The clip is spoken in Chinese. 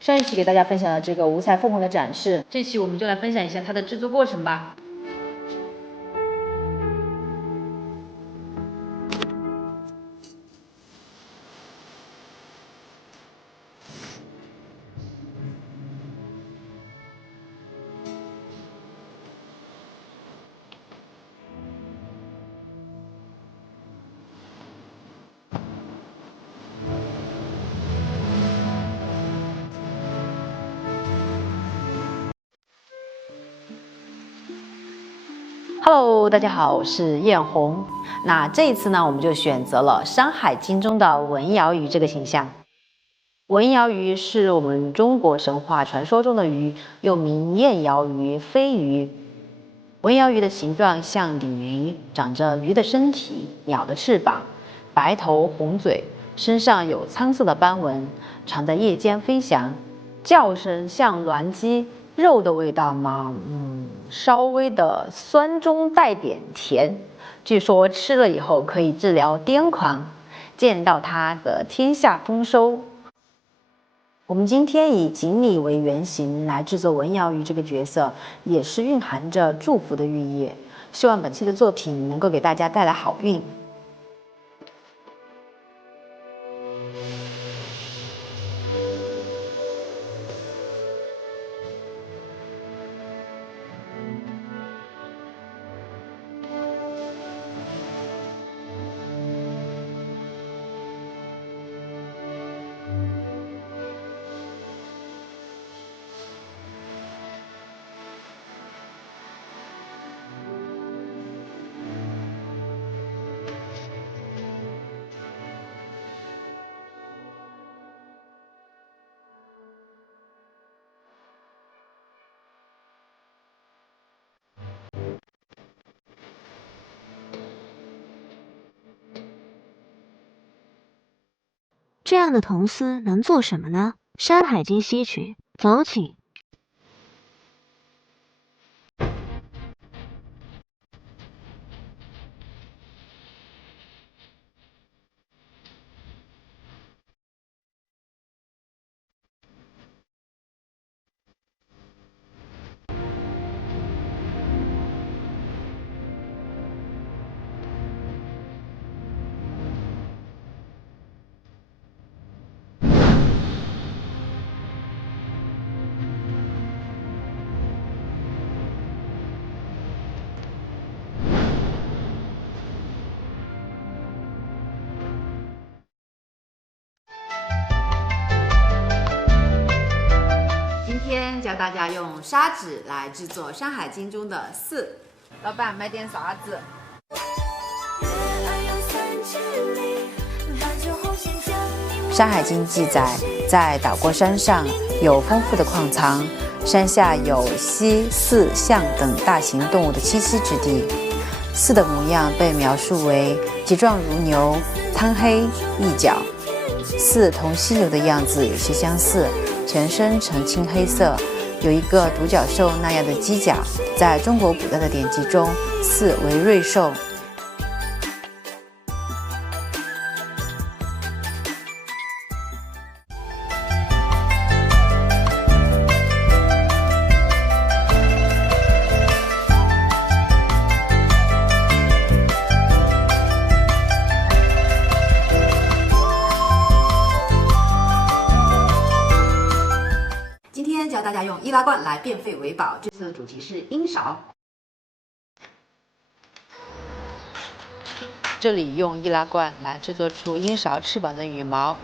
上一期给大家分享了这个五彩凤凰的展示，这期我们就来分享一下它的制作过程吧。Hello， 大家好，我是艳红。那这一次呢，我们就选择了《山海经》中的文鳐鱼这个形象。文鳐鱼是我们中国神话传说中的鱼，又名燕鳐鱼、飞鱼。文鳐鱼的形状像鲤鱼，长着鱼的身体、鸟的翅膀，白头红嘴，身上有苍色的斑纹，常在夜间飞翔，叫声像鸾鸡。肉的味道嘛，稍微的酸中带点甜，据说吃了以后可以治疗癫狂，见到它的天下丰收。我们今天以锦鲤为原型来制作文鳐鱼这个角色，也是蕴含着祝福的寓意。希望本期的作品能够给大家带来好运。这样的铜丝能做什么呢？《山海经》西曲，走起。今天教大家用砂纸来制作《山海经》中的4。老板买点啥子？《山海经》记载，在岛国山上有丰富的矿藏，山下有犀、兕、象等大型动物的栖息之地。兕的模样被描述为脊状如牛，苍黑一角。兕同犀牛的样子有些相似，全身呈青黑色，有一个独角兽那样的犄角。在中国古代的典籍中，兕为瑞兽。教大家用易拉罐来变废为宝，这次的主题是鹰勺。这里用易拉罐来制作出鹰勺翅膀的羽毛，